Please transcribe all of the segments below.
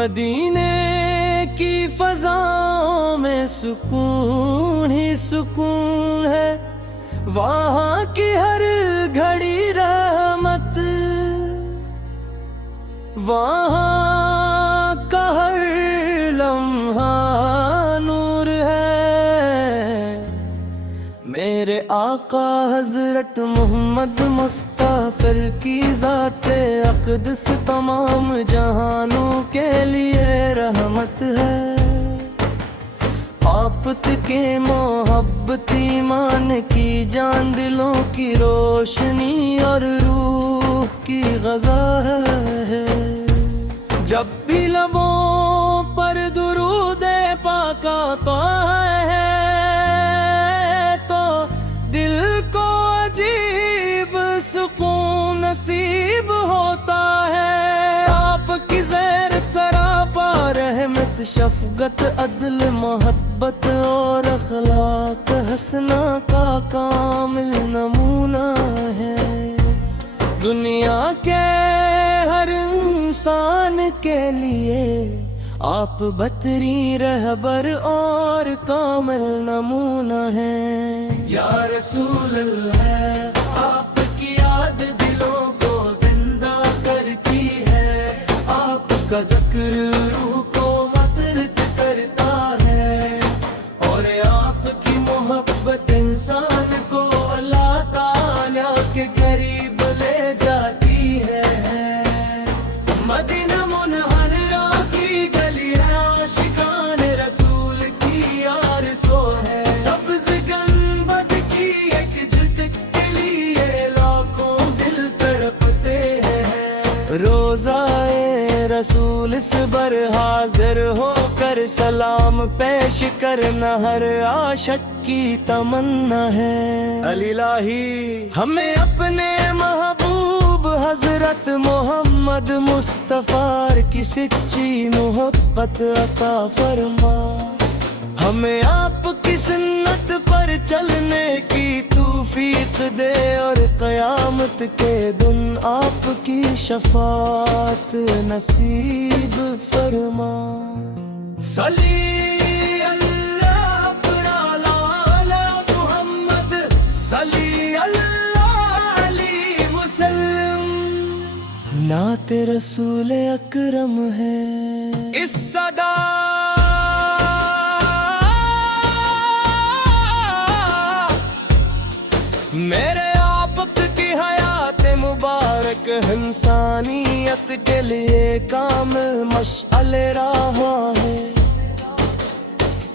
مدینے کی فضاؤں میں سکون ہی سکون ہے، وہاں کی ہر گھڑی رحمت، وہاں کا ہر لمحہ نور ہے۔ میرے آقا حضرت محمد مصطفی کی ذات اقدس تمام جہانوں کے لیے رحمت ہے۔ آپ کے محبت ایمان کی جان، دلوں کی روشنی اور روح کی غذا ہے۔ جب بھی لبوں پر درود پاک آتا ہے تو دل کو عجیب سکون نصیب ہوتا ہے۔ آپ کی زیر سراپا رحمت، شفقت، عدل، محبت اور اخلاق حسنہ کا کامل نمونہ ہے۔ دنیا کے ہر انسان کے لیے آپ بہترین رہبر اور کامل نمونہ ہیں۔ یا رسول اللہ، آپ کی یاد دلوں کو زندہ کرتی ہے، آپ کا ذکر روح کو مطرت کرتا ہے، اور آپ کی محبت انسان کو اللہ تعالیٰ کے قریب لے جاتی ہے۔ مدینہ منورہ کی گلی ہے، عاشقان رسول کی آرزو ہے، سبز گنبد کی ایک جھلک کے لیے لاکھوں دل تڑپتے ہیں۔ روضہ رسول اس بر حاضر ہو کر سلام پیش کرنا ہر عاشق کی تمنا ہے۔ الہی ہمیں اپنے محبوب حضرت محمد مصطفی کی سچی محبت عطا فرما، ہمیں آپ کی سنت پر چلنے کی توفیق دے، اور قیامت کے دن آپ کی شفاعت نصیب فرما۔ صلی اللہ علی محمد، صلی اللہ علیہ وسلم، نعت رسول اکرم ہے اس صدا۔ میرے آپک کی حیات مبارک انسانیت کے لیے کامل مشعل راہ ہے۔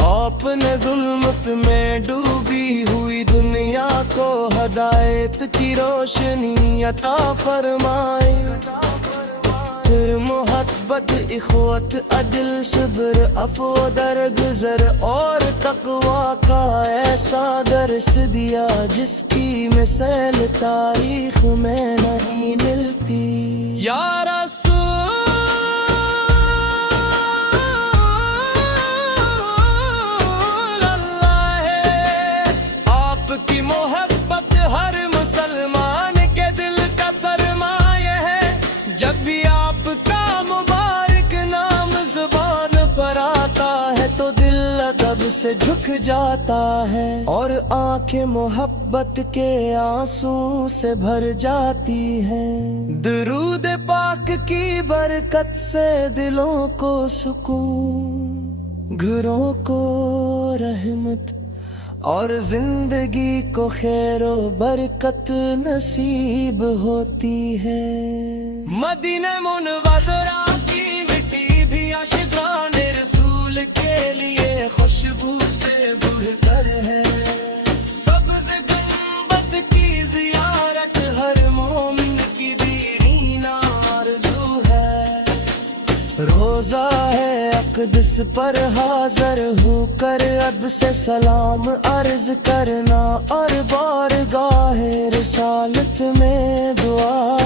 آپ نے ظلمت میں ڈوبی ہوئی دنیا کو ہدایت کی روشنی عطا فرمائی، پھر محبت، اخوت، عدل، صبر، عفو، درگزر اور تقوی کا ایسا درس دیا جس کی مثال تاریخ میں نہیں ملتی۔ یا رسول اللہ ہے، آپ کی محبت ہر مسلمان کے دل کا سرمایہ ہے۔ جب بھی آپ کا مبارک نام زبان پر آتا ہے تو دل ادب سے جھک جاتا ہے، اور آنکھیں محبت کے آنسوں سے بھر جاتی ہیں۔ درود پاک کی برکت سے دلوں کو سکون، گھروں کو رحمت اور زندگی کو خیر و برکت نصیب ہوتی ہے۔ مدینہ منورہ کی مٹی بھی عاشقان رسول کے لیے خوشبو سے بڑھ کر ہے، سبز گنبد کی زیارت ہر مومن کی دیرین آرزو ہے۔ روضہ ہے اقدس پر حاضر ہو کر اب سے سلام عرض کرنا، اور بارگاہ رسالت میں دعا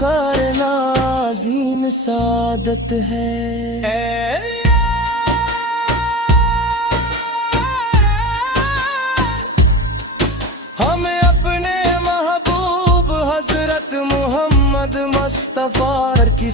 کرنا عظیم سعادت ہے۔ ہمیں اپنے محبوب حضرت محمد مصطفی کی